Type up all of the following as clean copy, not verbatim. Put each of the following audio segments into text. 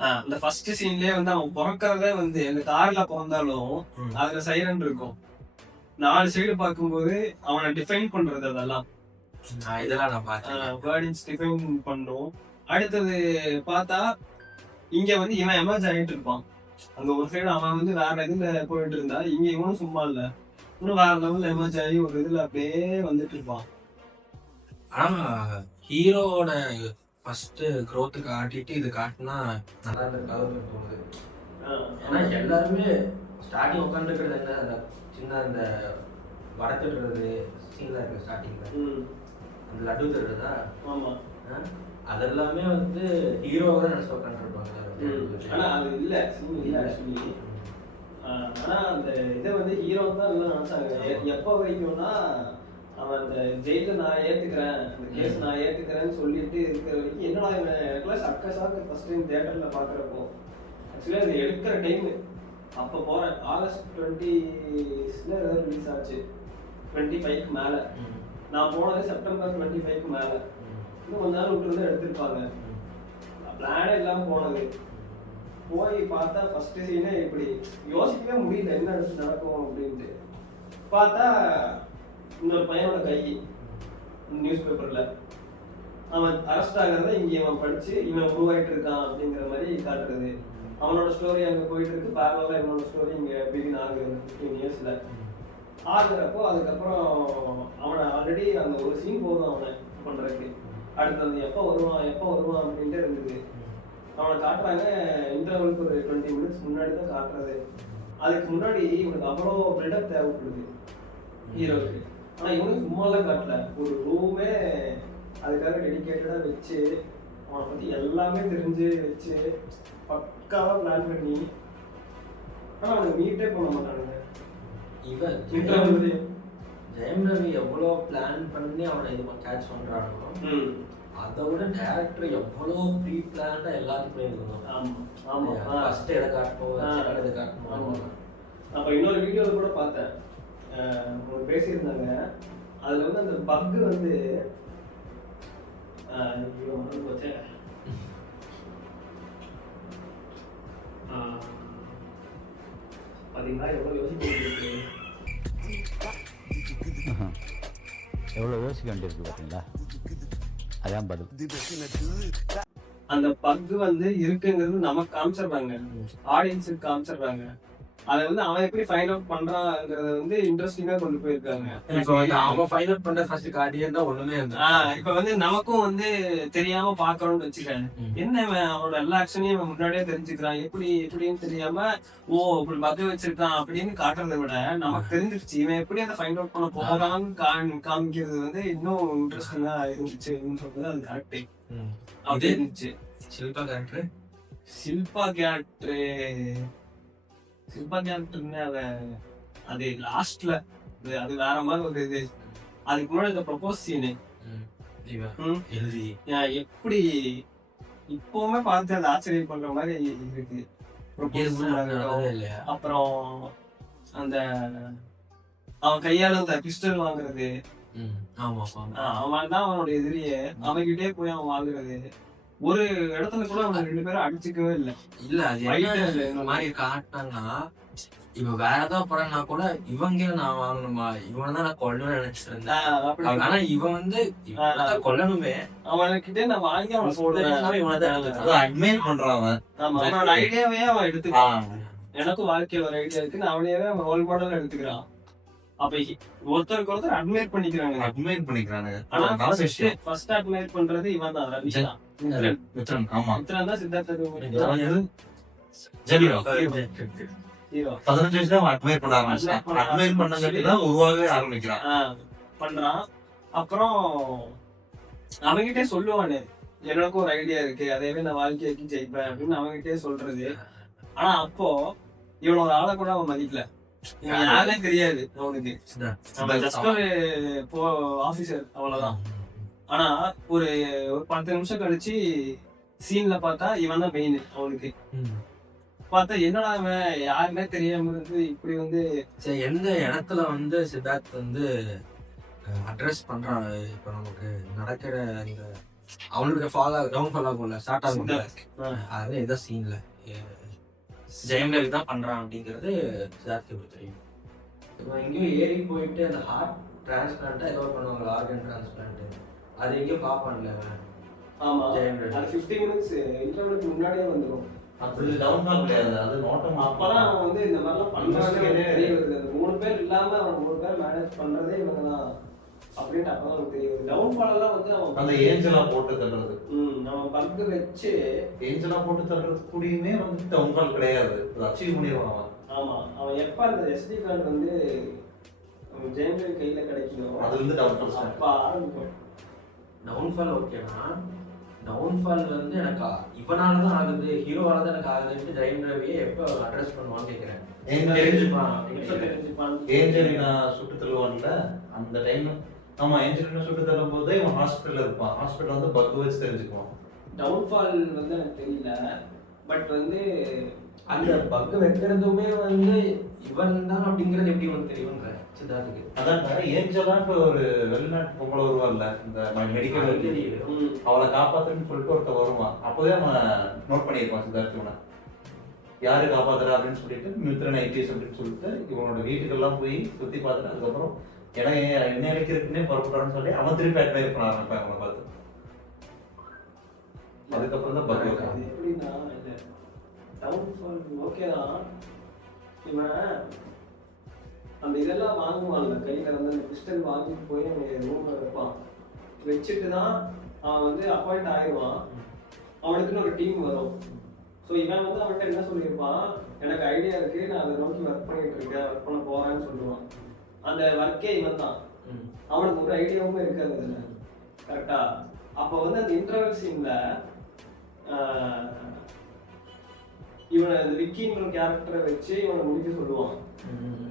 அந்த ஃபர்ஸ்ட் சீன்லயே வந்து அவன் பிறக்கிறதே வந்து எங்க கார்ல பிறந்தாலும் அதுல சைரன் இருக்கும். 4 சைடு பார்க்கும்போது அவனை டிஃபைன் பண்றது அதெல்லாம் இதெல்லாம் நான் பார்த்தேன். வேர்டிங்ஸ் டிஃபைன் பண்ணும். அடுத்தது பார்த்தா இங்க வந்து இவன் எமர்ஜ் ஆகிட்டு இருப்பான். அங்க ஒரு சைடு அவன் வந்து வேற இதுல போயிட்டு இருந்தா, இங்க இவனும் சும்மா இல்ல, இன்னும் வேற லெவல்ல எமர்ஜ் ஆகி ஒரு இதுல அப்படியே வந்துட்டு இருப்பான். ஆனா ஹீரோவோட ஃபர்ஸ்ட் க்ரோத்து காட்டிட்டு இது காட்டினா நல்லா இருக்காதுன்னு தோணுது. ஏன்னா எல்லாருமே ஸ்டார்டிங் உட்காந்துருக்கிறது என்ன, அந்த சின்ன அந்த வடத்துடுறது சீன்ல இருக்கு ஸ்டார்டிங்ல, அந்த லட்டு தருறதா, ஆமா அதெல்லாமே வந்து ஹீரோவை தான் நினைச்சு உட்காந்துருப்பாங்க. ஆனா அது இல்ல சீன் இல்ல ஆக்சுவலி. ஆனா அந்த இதை வந்து ஹீரோ தான் எல்லாம் நினைச்சாங்க. எப்போ வரைக்கும்னா அவன் அந்த ஜெயில நான் ஏத்துக்கிறேன், அந்த கேஸ் நான் ஏத்துக்கிறேன்னு சொல்லிட்டு இருக்கிற வரைக்கும் என்னடா இவன் எனக்குலாம் சக்கஸாக ஃபர்ஸ்ட் டைம் தியேட்டர்ல பாக்குறப்போ ஆக்சுவலி அது எடுக்கிற டைம் அப்போ போறேன். ஆகஸ்ட் 20ல ஏதாவது ரிலீஸ் ஆச்சு, 25க்கு மேல. நான் போனது செப்டம்பர் 25க்கு மேல. இன்னும் கொஞ்ச நாள் விட்டுருந்து எடுத்திருப்பாங்க. பிளானே இல்லாம போனது. போய் பார்த்தா ஃபர்ஸ்ட் சீனே இப்படி யோசிக்கவே முடியல என்ன நடக்கும் அப்படின்ட்டு. பார்த்தா இன்னொரு பையனோட கை நியூஸ் பேப்பர்ல அவன் அரெஸ்ட் ஆகிறத இங்க இவன் படிச்சு இவன் உருவாயிட்டு இருக்கான் அப்படிங்கிற மாதிரி காட்டுறது. அவனோட ஸ்டோரி அங்க போயிட்டு இருக்கு, பேரலா இவனோட ஸ்டோரி இங்க பிகின் ஆகுது 15 இயர்ஸ்ல ஆகுறப்போ. அதுக்கப்புறம் அவனை ஆல்ரெடி அந்த ஒரு சீன் போதும் அவனை பண்றதுக்கு. அடுத்தது எப்போ வருவான் அப்படின்ட்டு இருந்தது. அவனை காட்டுறாங்க இன்டர்வலுக்கு ஒரு 20 மினிட்ஸ் முன்னாடி தான் காட்டுறது. அதுக்கு முன்னாடி இவனுக்கு அவ்வளோ பில்டப் தேவைப்படுது ஹீரோவுக்கு. ஆனால் இவனுக்கு சும்மாலாம் காட்டல, ஒரு ரூமே அதுக்காக டெடிக்கேட்டடாக வச்சு அவனை பற்றி எல்லாமே தெரிஞ்சு வச்சு பக்காவாக பிளான் பண்ணி. ஆனால் அவனுக்கு மீட்டே போட மாட்டானுங்க. இவன் ஜெயம் ரவி எவ்வளோ பிளான் பண்ணி அவனை இது கேட்ச் பண்ணுறானோ, அதை விட டேரக்டர் எவ்வளோ ப்ரீ பிளான்டா எல்லாத்துக்குமே இருக்கணும். ஃபர்ஸ்ட் எதை காட்டணும், எதை காட்டணும். அப்போ இன்னொரு வீடியோவில் கூட பார்த்தேன், அவங்க பேசியிருந்தாங்க. அதில் வந்து அந்த பக்கு வந்து போச்சே, பார்த்தீங்களா எவ்வளோ யோசிக்க எவ்வளோ யோசிக்க வேண்டியிருக்கு பார்த்தீங்களா? அதான் பதில். அந்த பக் வந்து இருக்குங்கிறது நமக்கு காமிச்சிடுறாங்க, ஆடியன்ஸுக்கு காமிச்சிடுறாங்க. அதை வந்து அவன் எப்படி ஃபைண்ட் அவுட் பண்றாங்கிறத வந்து இன்ட்ரெஸ்டிங்கா கொண்டு போயிருக்காங்க. இப்போ வந்து அவன் ஃபைண்ட் அவுட் பண்ற ஃபர்ஸ்ட் காட்டியே தான் ஒண்ணுமே இருந்தா. இப்போ வந்து நமக்கும் வந்து தெரியாம பாக்கணும்னு வச்சுக்காங்க. என்ன அவனோட எல்லா ஆக்ஷனையும் அவன் முன்னாடியே தெரிஞ்சுக்கிறான், எப்படின்னு தெரியாம ஓ இப்படி பக் வச்சிருக்கான் அப்படின்னு காட்டுறதை விட நமக்கு தெரிஞ்சிருச்சு இவன் எப்படி அதை ஃபைண்ட் அவுட் பண்ண போறான்னு காமிக்கிறது வந்து இன்னும் இன்ட்ரெஸ்டிங்கா இருந்துச்சுன்னு சொல்றது அது கரெக்ட். அப்படி இருந்துச்சு. ஷில்பா கேரக்டர் அது லாஸ்ட்ல அது வேற மாதிரி ஒரு இது. அதுக்கு முன்னாடி இந்த ப்ரொபோஸ் சீனு எப்படி இப்பவுமே பார்த்து அது ஆச்சரியம் பண்ற மாதிரி இருக்கு. அப்புறம் அந்த அவன் கையால அந்த பிஸ்டல் வாங்குறது, அவன் தான் அவனோட எதிரியே, அவன்கிட்டே போய் அவன் வாங்குறது. ஒரு இடத்துல கூட அவங்க 2 பேரும் அடிச்சுக்கவே இல்லை. இல்ல அது என்ன மாதிரி காட்டினாங்கன்னா, இப்ப வேற ஏதாவது படம்னா கூட இவங்க நான் வாங்கணுமா, இவனை தான் நான் கொல்லணும்னு நினைச்சிட்டு இருந்தேன். ஆனா இவன் வந்து இவனதான் கொல்லணுமே, அவன்கிட்ட நான் வாங்கி அவன் சொல்றேன், இவனதான் அட்மைர் பண்றான். அவனோட ஐடியாவே அவன் எடுத்துக்கிறான். எனக்கும் வாழ்க்கையில ஒரு ஐடியா இருக்கு, நான் அவனையவே அவன் ரோல் மாடல் எடுத்துக்கிறான். அப்ப ஒருத்தருக்கு ஒருத்தர் அட்மைர் பண்ணிக்கிறாங்க. ஆனா ஃபர்ஸ்ட் அட்மைர் பண்றது இவன் தான், ரவி தான். மித்ரன் தான் சித்தார்த்த 15 வயசு தான் அட்மைர் பண்ண ஆரம்பிச்சான். அட்மைர் பண்ணங்காட்டிதான் உருவாகவே ஆரம்பிக்கிறான் பண்றான். அப்புறம் அவங்கிட்டே சொல்லுவானு எனக்கும் ஒரு ஐடியா இருக்கு, அதையவே நான் வாழ்க்கைக்கு ஜெயிப்பேன் அப்படின்னு அவங்கிட்டே சொல்றது. ஆனா அப்போ இவனோட ஆளை கூட அவன் மதிக்கல, யாருனே தெரியாது அவனுக்கு, ஆபீசர் அவ்வளவுதான். ஆனா ஒரு 10 நிமிஷம் கழிச்சு சீன்ல பார்த்தா இவன் தான் மெயின். அவனுக்கு பார்த்தா என்னடா அவன் யாருமே தெரியாம இருந்து இப்படி வந்து எந்த இடத்துல வந்து சித்தார்த் வந்து அட்ரஸ் பண்றான். இப்ப நமக்கு நடக்கிற இந்த அவனுடைய டவுன் ஃபால் ஆகும்ல, ஸ்டார்ட் ஆகும்ல, அது எதாவது சீன்ல ஜெயம் ரவி தான் பண்றான் அப்படிங்கிறது சித்தார்த்துக்கு தெரியும். இப்போ எங்கேயும் ஏறி போயிட்டு அந்த ஹார்ட் டிரான்ஸ்பிளான்ட்டா ஏதோ பண்ணுவாங்க, ஆர்கன் டிரான்ஸ்பிளான்ட், அது எங்கேயும் பார்ப்பான்ல அவன். ஆமா, ஜெயம் ரவி அது 15 மினிட்ஸ் இன்டர்வலுக்கு முன்னாடியே வந்துடும். அப்படி டவுன் ஃபால் கிடையாது, அது நோட்டம். அப்பதான் அவன் வந்து இந்த மாதிரிலாம் பண்றானே தெரிய வருது. அந்த 3 பேர் இல்லாம அவன் 3 பேர் மேனேஜ் பண்றதே இவங்க தான் அப்படின்ட்டு அப்பதான் அவனுக்கு தெரிய வருது. டவுன் ஃபால் எல்லாம் வந்து அவன் அந்த ஏஞ்சலா போட்டு தள்ளுறது, நம்ம பங்கு வச்சு ஏஞ்சலா போட்டு தள்ளுறது கூடயுமே வந்து டவுன் ஃபால் கிடையாது, அது அச்சீவ் பண்ணிடுவான் அவன். ஆமா, அவன் எப்ப அந்த SD கார்டு வந்து ஜெயம் ரவி கையில கிடைக்கும், அதுல இருந்து டவுன் ஃபால் அப்ப ஆரம்பிக்கும். டவுன்ஃபால் ஓகேனா, டவுன்ஃபால் வந்து எனக்கு இவனால தான் ஆகுது, ஹீரோவால தான் எனக்கு ஆகுதுன்ட்டு ஜெயம் ரவியை எப்போ அட்ரஸ் பண்ணுவான்னு கேட்குறேன். ஏஞ்சலினா சுட்டு தள்ளுவான்ல அந்த டைம்ல. ஆமா, ஏஞ்சலினா சுட்டு தள்ளும் போது இவன் ஹாஸ்பிட்டல்ல இருப்பான், ஹாஸ்பிட்டல் வந்து பக் வச்சு தெரிஞ்சுக்குவான். டவுன்ஃபால் வந்து எனக்கு தெரியல, பட் வந்து அந்த பக் வைக்கிறதுமே வந்து இவன் தான் அப்படிங்கிறது எப்படி வந்து தெரியும்ன்ற சித்தார்த்துக்கு. அதான் ஏஞ்சலான்ட்டு ஒரு வெளிநாட்டு பொம்பளை வருவான்ல, இந்த மெடிக்கல் அவளை காப்பாத்துன்னு சொல்லிட்டு ஒருத்தர் வருவான். அப்போதே அவன் நோட் பண்ணியிருப்பான் சித்தார்த்து இவனை யாரு காப்பாத்துறா அப்படின்னு சொல்லிட்டு மித்ரன் ஐடிஎஸ் அப்படின்னு சொல்லிட்டு இவனோட வீட்டுக்கெல்லாம் போய் சுத்தி பார்த்துட்டு அதுக்கப்புறம் என்ன இறக்கிறதுக்குன்னே புறப்பட்டான்னு சொல்லி அவன் திருப்பி அட்மையர் பண்ண ஆரம்பிப்பான் அவனை பார்த்து. அதுக்கப்புறம் தான் பக் வைப்பான். எப்படின்னா டவுன்ஃபால் ஓகே தான், இவன் அந்த இதெல்லாம் வாங்குவான்ல கையில வந்து அந்த பிஸ்டல் வாங்கிட்டு போய் அவன் ரூம்ல வைப்பான். வச்சுட்டு தான் அவன் வந்து அப்பாயிண்ட் ஆயிடுவான், அவனுக்குன்னு ஒரு டீம் வரும். ஸோ இவன் வந்து அவன்கிட்ட என்ன சொல்லியிருப்பான், எனக்கு ஐடியா இருக்கு, நான் அதை நோக்கி ஒர்க் பண்ணிட்டு இருக்கேன், ஒர்க் பண்ண போறேன்னு சொல்லுவான். அந்த ஒர்க்கே இவன் தான், அவனுக்கு ஒரு ஐடியாவும் இருக்காது இதுல, கரெக்டா? அப்போ வந்து அந்த இன்டர்வல் சீன்ல இவனை விக்கின்ற கேரக்டரை வச்சு இவனை முடிக்க சொல்லுவான்.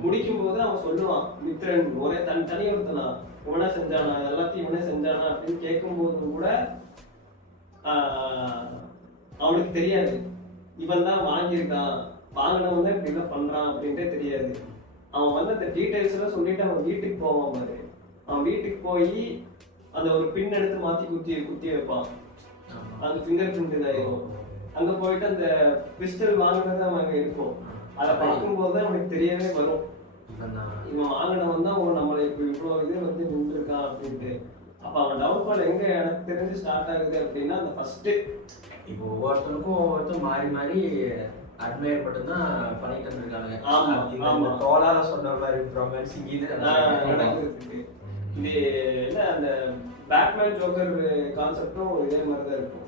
முடிக்கும் போது அவன் சொல்லுவான், மித்ரன் ஒரே தனி ஒருத்தனா, இவனே செஞ்சானா, எல்லாத்தையும் இவனே செஞ்சானா அப்படின்னு கேட்கும் போது கூட அவனுக்கு தெரியாது இவன் தான் வாங்கியிருக்கான், வாங்கினவன் தான் இப்படி எல்லாம் பண்றான் அப்படின்ட்டே தெரியாது. அவன் வந்து அந்த டீடைல்ஸ் எல்லாம் சொல்லிட்டு அவன் வீட்டுக்கு போவான் பாரு. அவன் வீட்டுக்கு போய் அந்த ஒரு பின் எடுத்து மாத்தி குத்தி வைப்பான், அந்த ஃபிங்கர் பிரிண்ட் இதாயிரும். அங்க போயிட்டு அந்த பிஸ்டல் வாங்கினது அவன் அங்க இருக்கும், அதை பார்க்கும்போது தான் அவனுக்கு தெரியவே வரும், இவன் வாங்கினவன் தான் நம்மளை இப்போ இவ்வளோ இது வந்து நின்றுருக்கான் அப்படின்ட்டு. அப்போ அவன் டவுன்ஃபால் எங்க எனக்கு தெரிஞ்சு ஸ்டார்ட் ஆகுது அப்படின்னா அந்த ஃபர்ஸ்ட் இப்போ ஒவ்வொருத்தருக்கும் ஒவ்வொருத்தரும் மாறி மாறி அட்மையர் மட்டும் தான் பண்ணிட்டு இருந்திருக்காங்க. ஆமா, தோலால சொன்ன மாதிரி ரொமான்சிங் இது என்ன அந்த பேட்மேன் ஜோக்கர் கான்செப்டும் இதே மாதிரி தான் இருக்கும்.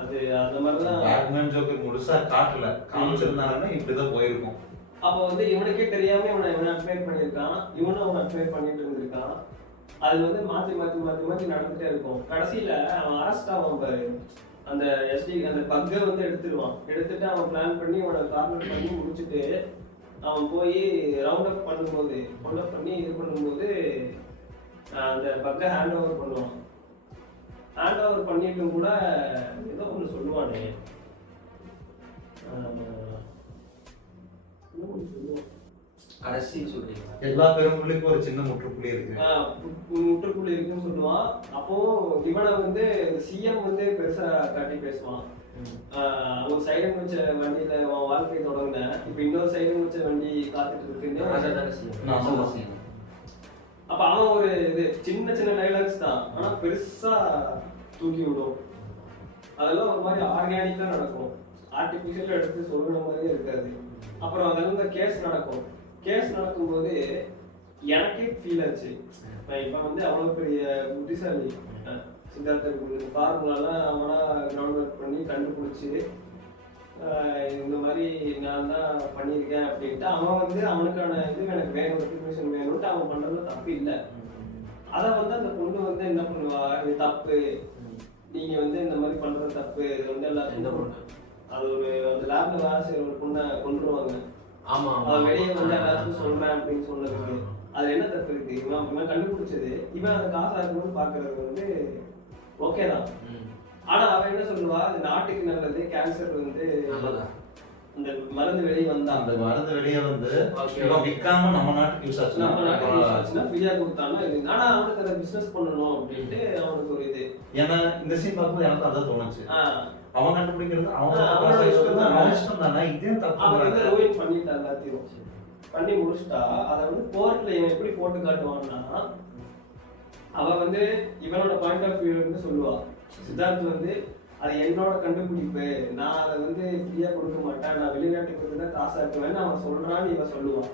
அது அந்த மாதிரி தான் பேட்மேன் ஜோக்கர் முழுசா காட்டல, காமிச்சிருந்தாங்கன்னா இப்படிதான் போயிருக்கும். அப்போ வந்து இவனுக்கே தெரியாம இவனை அட்மையர் பண்ணியிருக்கான், இவனும் அவனை அட்மையர் பண்ணிட்டு இருந்திருக்கான். அது வந்து மாத்தி மாத்தி மாத்தி மாத்தி நடந்துட்டே இருக்கும். கடைசியில அவன் அரெஸ்ட் ஆவான் பாரு, அந்த SD அந்த பக்கை வந்து எடுத்துட்டு அவன் பிளான் பண்ணி அவனை கார்னர் பண்ணி முடிச்சுட்டு அவன் போய் ரவுண்ட் அப் பண்ணி இது பண்ணும்போது அந்த பக்கை ஹேண்ட் ஓவர் பண்ணுவான். ஹேண்ட் ஓவர் பண்ணிட்டும் கூட ஏதோ ஒன்று சொல்லுவானே, கடைசி சொல்றீங்க எல்லா பெருங்குள்ளைக்கும் ஒரு சின்ன முற்றுப்புள்ளி இருக்கு, முற்றுப்புள்ளி இருக்குன்னு சொல்லுவான். அப்போ இவனை வந்து CM வந்து பெருசா காட்டி பேசுவான். ஒரு சைடன் வச்ச வண்டியில அவன் வாழ்க்கை தொடங்க, இப்ப இன்னொரு சைடன் வச்ச வண்டி காத்துட்டு இருக்குன்னு. அப்ப அவன் ஒரு இது சின்ன சின்ன டைலாக்ஸ் தான், ஆனா பெருசா தூக்கி விடும். அதெல்லாம் ஒரு மாதிரி ஆர்கானிக்கா நடக்கும், ஆர்டிபிஷியலா எடுத்து சொல்ற மாதிரியே இருக்காது. அப்புறம் அதில் இந்த கேஸ் நடக்கும்போது எனக்கே ஃபீல் ஆச்சு, நான் இப்போ வந்து அவ்வளோ பெரிய புத்திசாலி சித்தார்த்த ஃபார்முலாலாம் அவனா கிரவுண்ட் ஒர்க் பண்ணி கண்டுபிடிச்சி இந்த மாதிரி நான் தான் பண்ணியிருக்கேன் அப்படின்ட்டு அவன் வந்து அவனுக்கான இது எனக்கு வேணும், ரெக்கக்னிஷன் வேணும்ட்டு அவன் பண்ணுறது தப்பு இல்லை. அதை வந்து அந்த பொண்ணு வந்து என்ன பண்ணுவா, இது தப்பு, நீங்கள் வந்து இந்த மாதிரி பண்ணுறது தப்பு, இது வந்து எல்லாத்தையும் அது ஒரு அந்த லேப்ல வேலை செய்யற ஒரு பொண்ணை கொண்டுருவாங்க. ஆமா, அவன் வெளியே வந்து எல்லாருக்கும் சொல்றேன் அப்படின்னு சொன்னதுக்கு அது என்ன தப்பு இருக்கு? இவன் கண்டுபிடிச்சது, இவன் அதை காசா இருக்கணும்னு பாக்குறது வந்து ஓகே தான். ஆனா அவன் என்ன சொல்லுவா, அது நாட்டுக்கு நல்லது, கேன்சர் வந்து அந்த மருந்து வெளியே வந்தா அந்த மருந்து வெளியே வந்து Okay. இவன் விற்காம நம்ம நாட்டுக்கு யூஸ் ஆச்சுன்னா நம்ம நாட்டுக்கு யூஸ் ஆச்சுன்னா ஃப்ரீயா கொடுத்தானா இது ஆனா அவனுக்கு அதை பிசினஸ் பண்ணணும் அப்படின்ட்டு அவனுக்கு ஒரு இது. ஏன்னா இந்த சீன் பார்க்கும்போது எனக்கு அதான் தோணுச்சு. ஆஹ் அவன் கண்டுபிடிக்கிறது அவனோட இஷ்டம் தான். அவன் இஷ்டம் தானே, இதே அவன் தப்பு வந்து ரூயின் பண்ணிட்டான் எல்லாத்தையும். பண்ணி முடிச்சுட்டா அதை வந்து கோர்ட்ல இவன் எப்படி போட்டு காட்டுவான்னா, அவன் வந்து இவனோட பாயிண்ட் ஆஃப் வியூ இருந்து சொல்லுவான். சித்தார்த் வந்து அது என்னோட கண்டுபிடிப்பு, நான் அதை வந்து ஃப்ரீயா கொடுக்க மாட்டேன், நான் வெளிநாட்டுக்கு வந்து காசா இருக்குவேன்னு அவன் சொல்றான்னு இவன் சொல்லுவான்.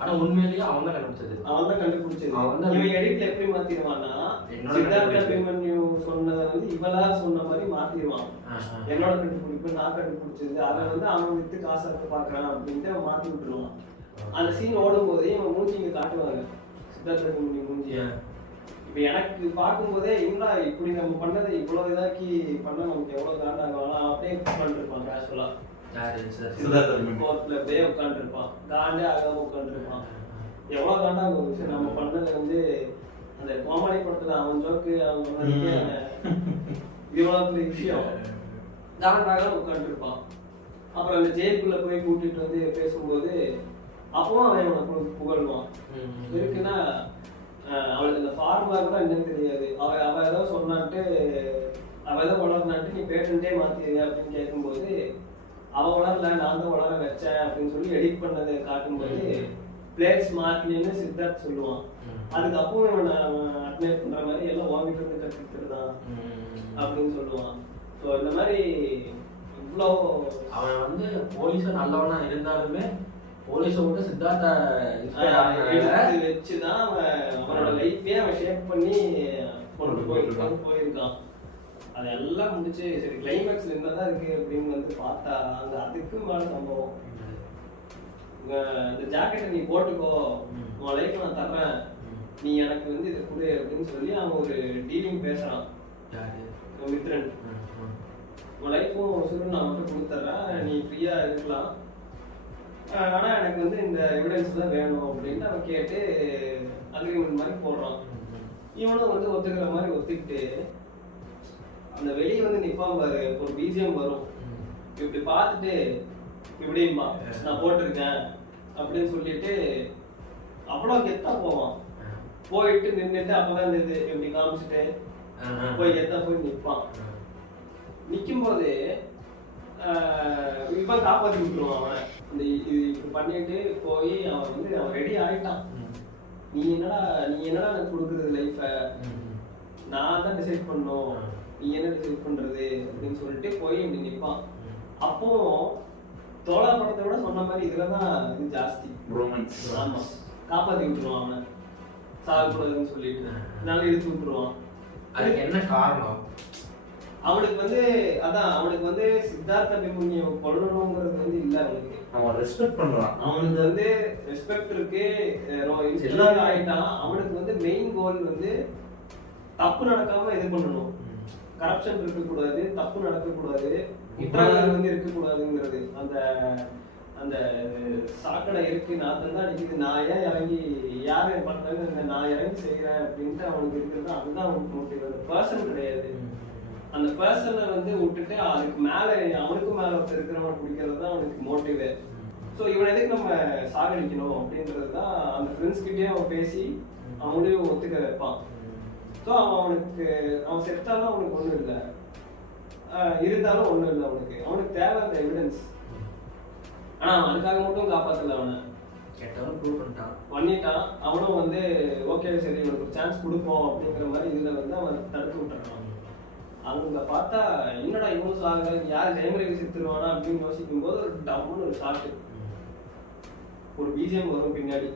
ஆனா உண்மையிலேயே அவங்க தான் கண்டுபிடிச்சது. அவன் தான் கண்டுபிடிச்சது. அவன் தான் இவன் எடிட்ல எப்படி மாத்திடுவான்னா, என்னோட சித்தார்த் கண்டுபிடிப்பு. அபிமன்யு சொன்னதை வந்து இவளா சொன்ன மாதிரி மாத்திடுவான். என்னோட கண்டுபிடிப்பு, நான் கண்டுபிடிச்சது, அதை வந்து அவன் வித்து காசா இருக்க பாக்குறான் அப்படின்ட்டு அவன் மாத்தி விட்டுருவான். அந்த சீன் ஓடும் போதே இவன் மூஞ்சி இங்க காட்டுவாங்க, சித்தார்த் அபிமன்யு மூஞ்சிய. இப்ப எனக்கு பார்க்கும்போதே இவனா இப்படி நம்ம பண்ணதை இவ்வளவு இதாக்கி பண்ண நமக்கு எவ்வளவு காண்டாகும். அப்படியே உட்காந்துருப்பான் கேஷுவலா கோர்ட்ல அப்படியே உட்காந்துருப்பான், காண்டே ஆகாம உட்காந்துருப்பான். எவ்வளவு காண்டாகும் ஒரு விஷயம் நம்ம பண்ணது வந்து அந்த கோமாளி படத்துல அவன் ஜோக்கு அவன் பண்ணதுக்கே இவ்வளவு பெரிய விஷயம் காண்டாக உட்காந்துருப்பான். அப்புறம் அந்த ஜெயிலுக்குள்ள போய் கூட்டிட்டு வந்து பேசும்போது அப்பவும் அவன் அவனை புகழ்வான். இருக்குன்னா அவளுக்கு இந்த ஃபார்முலா கூட என்னன்னு தெரியாது. அவ ஏதோ சொன்னான்ட்டு, அவ ஏதோ வளர்னான்ட்டு நீ பேட்டன்ட்டே மாத்திடுறியா அப்படின்னு கேட்கும்போது, அவன் வளரல நான் தான் வளர வச்சேன் அப்படின்னு சொல்லி எடிட் பண்ணதை காட்டும்போது பிளேட்ஸ் மாத்தினு சித்தார்த் சொல்லுவான். அதுக்கு அப்பவும் இவன் அட்மைட் பண்ற மாதிரி எல்லாம் வாங்கிட்டு வந்து கற்றுக்கிட்டுதான் அப்படின்னு சொல்லுவான். ஸோ இந்த மாதிரி இவ்வளோ அவன் வந்து போலீஸா நல்லவனா இருந்தாலுமே போலீஸை விட்டு சித்தார்த்த வச்சுதான் அவனோட லைஃபே அவன் ஷேப் பண்ணி கொண்டு போயிருக்கான். அதெல்லாம் முடிச்சு சரி கிளைமேக்ஸ்ல என்னதான் இருக்கு அப்படின்னு வந்து பார்த்தா அங்க அதுக்கு மேல சம்பவம். இந்த ஜாக்கெட்டை நீ போட்டுக்கோ, உன் லைஃப் நான் தர்றேன், நீ எனக்கு வந்து இதை கொடு அப்படின்னு சொல்லி அவன் ஒரு டீலிங் பேசுறான். மித்ரன், உன் லைஃப்பும் சுருள் நான் மட்டும் கொடுத்துட்றேன், நீ ஃப்ரீயா இருக்கலாம், ஆனா எனக்கு வந்து இந்த எவிடன்ஸ் தான் வேணும் அப்படின்ட்டு அவன் கேட்டு அக்ரிமெண்ட் மாதிரி போடுறான். இவனும் வந்து ஒத்துக்கிற மாதிரி ஒத்துக்கிட்டு அந்த வெளியே வந்து நிப்பான் பாரு, ஒரு பிஜிஎம் வரும், இப்படி பார்த்துட்டு இப்படிமா நான் போட்டிருக்கேன் அப்படின்னு சொல்லிட்டு அவ்வளோ கெத்தா போவான். போயிட்டு நின்றுட்டு அப்பதான் இது இப்படி காமிச்சிட்டு போய் கெத்தா போய் நிற்பான். நிற்கும் போது இவன் காப்பாற்றி விட்டுருவான். அவன் இந்த இது இப்படி பண்ணிட்டு போய் அவன் வந்து அவன் ரெடி ஆயிட்டான். நீ என்னடா எனக்கு கொடுக்குறது லைஃபை, நான் தான் டிசைட் பண்ணோம், நீ என்ன டிசைட் பண்றது அப்படின்னு சொல்லிட்டு போய் இப்படி நிற்பான். அப்போ தோழா படத்தை விட சொன்ன மாதிரி இதுலதான் இது ஜாஸ்தி. ஆமா, காப்பாத்தி விட்டுருவான் அவனை, சாகக்கூடாதுன்னு சொல்லிட்டு நல்லா இழுத்து விட்டுருவான். அதுக்கு என்ன காரணம்? அவனுக்கு வந்து அதான் அவனுக்கு வந்து சித்தார்த் அபிமன்யு கொல்லணுங்கிறது வந்து இல்ல. அவனுக்கு அவன் ரெஸ்பெக்ட் பண்றான், அவனுக்கு வந்து ரெஸ்பெக்ட் இருக்கு, எல்லாமே ஆயிட்டான். அவனுக்கு வந்து மெயின் கோல் வந்து தப்பு நடக்காம இது பண்ணணும், கரப்ஷன் இருக்கக்கூடாது, தப்பு நடக்கக்கூடாது, குற்றங்கள் வந்து இருக்கக்கூடாதுங்கிறது. அந்த அந்த சாக்கடை இருக்கு, நாத்தம் தான் அடிக்குது, நான் ஏன் இறங்கி யாரு பண்றாங்க நான் இறங்கி செய்யறேன் அப்படின்ட்டு அவனுக்கு இருக்கிறது. அதுதான் அவனுக்கு மோட்டிவ். அந்த பர்சன் கிடையாது. அந்த பர்சனை வந்து விட்டுட்டு அதுக்கு மேல அவனுக்கும் மேல ஒருத்தர் இருக்கிறவனை பிடிக்கிறது தான் அவனுக்கு மோட்டிவே. ஸோ இவன் எதுக்கு நம்ம சாகடிக்கணும் அப்படின்றது தான் அந்த ஃப்ரெண்ட்ஸ் கிட்டே அவன் பேசி அவனையும் ஒத்துக்க வைப்பான். ஸோ அவன் செத்தாலும் அவனுக்கு ஒன்றும் இல்லை, இருந்தாலும் ஒன்றும் இல்லை. அவனுக்கு தேவை அந்த எவிடன்ஸ். ஆனால் அவன் அதுக்காக மட்டும் காப்பாற்றல, அவனை கேட்டவன் ப்ரூவ் பண்ணிட்டான். அவனும் வந்து ஓகே சரி இவனுக்கு ஒரு சான்ஸ் கொடுப்போம் அப்படிங்கிற மாதிரி இதில் வந்து அவன் தடுத்து விட்டுறான். அவங்க பார்த்தா என்னடா இவனும் சாகுற, யார் ஜெயமரவி செத்துருவானா அப்படின்னு யோசிக்கும் போது ஒரு டம்முன்னு ஒரு ஷாட்டு, ஒரு பிஜிஎம் வரும் பின்னாடி,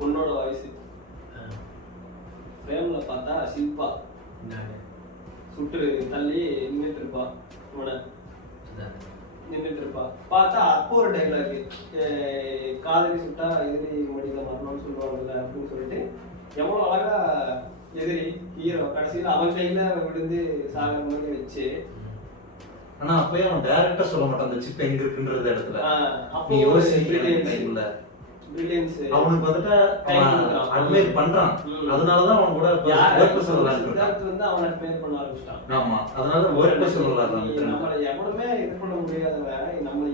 பொண்ணோட வாய்ஸ். ஃப்ரேம்ல பார்த்தா ஷில்பா சுட்டு தள்ளி நின்றுட்டு இருப்பா, இவனை நின்றுட்டு இருப்பா. பார்த்தா அப்போ ஒரு டைலாக், காதலி சுட்டா எதிரி மடியில வரணும்னு சொல்லுவாங்கல்ல அப்படின்னு சொல்லிட்டு எவ்வளோ அழகா எதிரி ஹீரோ கடைசியில் அவன் கையில விழுந்து சாகிற மாதிரி வச்சு. ஆனா அப்பயே அவன் டைரக்டா சொல்ல மாட்டான் அந்த சிப் எங்க இருக்குன்றது இடத்துல. அப்போ பிரில்லியன்ஸ் அவனுக்கு வந்துட்டு அட்மைர் பண்றான். அதனாலதான் அவன் கூட ஒர்க் சொல்லலாம். சித்தார்த் வந்து அவன் அட்மைர் பண்ண ஆரம்பிச்சிட்டான். ஆமா, அதனால ஒர்க் சொல்லலாம். நம்மள எவனுமே இது பண்ண முடியாதவன், நம்ம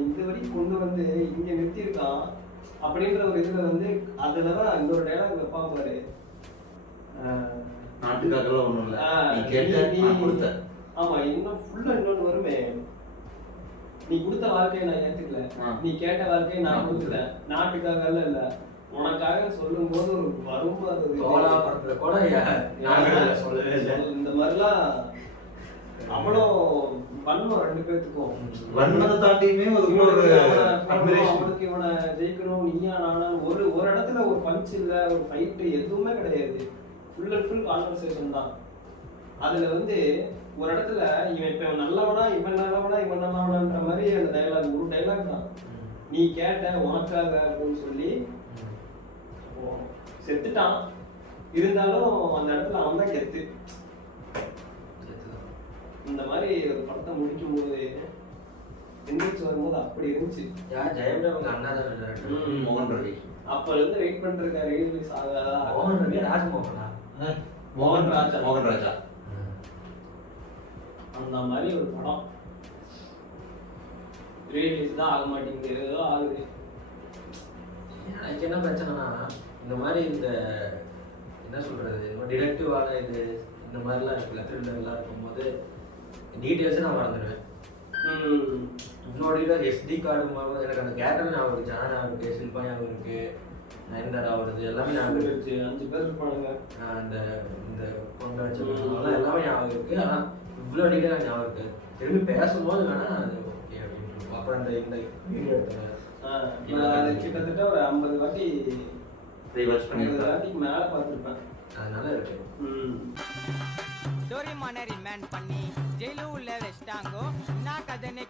வந்து இங்க நிறுத்தியிருக்கான் அப்படின்ற ஒரு இதுல வந்து அதுலதான் இன்னொரு டைலாக் வைப்பா பாரு, நாட்டுக்காகலாம் ஒண்ணும் இல்ல, நீ கேட்ட நான் கொடுத்த. ஆமா, இன்னும் ஃபுல்லா இன்னொன்னு வருமே, நீ கொடுத்த வாழ்க்கையை நான் ஏத்துக்கல, நீ கேட்ட வாழ்க்கையை நான் கொடுத்துட்டேன், நாட்டுக்காக இல்ல உனக்காக சொல்லும் போது ஒரு வரும்போது கூட இந்த மாதிரிலாம் அவ்வளோ பண்ணுவோம் ரெண்டு பேர்த்துக்கும். வன்மத்தை தாண்டியுமே அவனுக்கு இவனை ஜெயிக்கணும், நீயா நானா, ஒரு இடத்துல ஒரு பஞ்ச் இல்ல, ஒரு ஃபைட்டு எதுவுமே கிடையாது, ஃபுல் அண்ட் ஃபுல் கான்வர்சேஷன் தான். அதுல வந்து ஒரு இடத்துல இவன் இப்ப நல்லவனா இவன் நல்லவனான்ற மாதிரி அந்த டைலாக், ஒரு டைலாக் தான், நீ கேட்ட உனக்காக அப்படின்னு சொல்லி செத்துட்டான். இருந்தாலும் அந்த இடத்துல அவன் தான் கெத்து. இந்த மாதிரி ஒரு படத்தை முடிக்கும் போது எந்திரிச்சு வரும்போது அப்படி இருந்துச்சு. ஜெயம் ரவி அண்ணா தான் மோகன் ரவி அப்ப இருந்து வெயிட் பண்ணிட்டு இருக்காரு, ரிலீஸ் ஆகாதா. மோகன் ரவி ராஜ்மோகனா, மோகன் ராஜா அந்த மாதிரி ஒரு படம் ரிலீஸ் தான் ஆக மாட்டேங்குது, ஏதோ ஆகுது. எனக்கு என்ன பிரச்சனைனா, இந்த மாதிரி இந்த என்ன சொல்றது, இந்த மாதிரி டிடெக்டிவான இது இந்த மாதிரிலாம் இருக்குல்ல, த்ரில்லர்லாம் இருக்கும்போது டீட்டெயில்ஸை நான் மறந்துடுவேன். இன்னொரு டீட்டெயில் எஸ்டி கார்டு மாதிரி எனக்கு அந்த கேரக்டர் ஞாபகம் இருக்கு, ஜானா இருக்கு, ஷில்பா ஞாபகம் இருக்கு, நயன்தாரா வருது, எல்லாமே ஞாபகம் இருக்கு. 5 பேர் இருப்பானுங்க, அந்த இந்த பொங்கல் எல்லாமே ஞாபகம் இருக்கு. ஆனால் இவ்வளோ டீட்டெயிலாக ஞாபகம் இருக்கு. திரும்பி பேசும்போது வேணா அது ஓகே அப்படின்னு. அப்புறம் அந்த இந்த வீடியோ அது கிட்டத்தட்ட ஒரு 50 வாட்டி வாட்டிக்கு மேலே பார்த்துருப்பேன். அதனால இருக்கு. டோரிமான ரிமாண்ட் பண்ணி ஜெயிலு உள்ள வச்சிட்டாங்கோ, என்ன கதைன்னு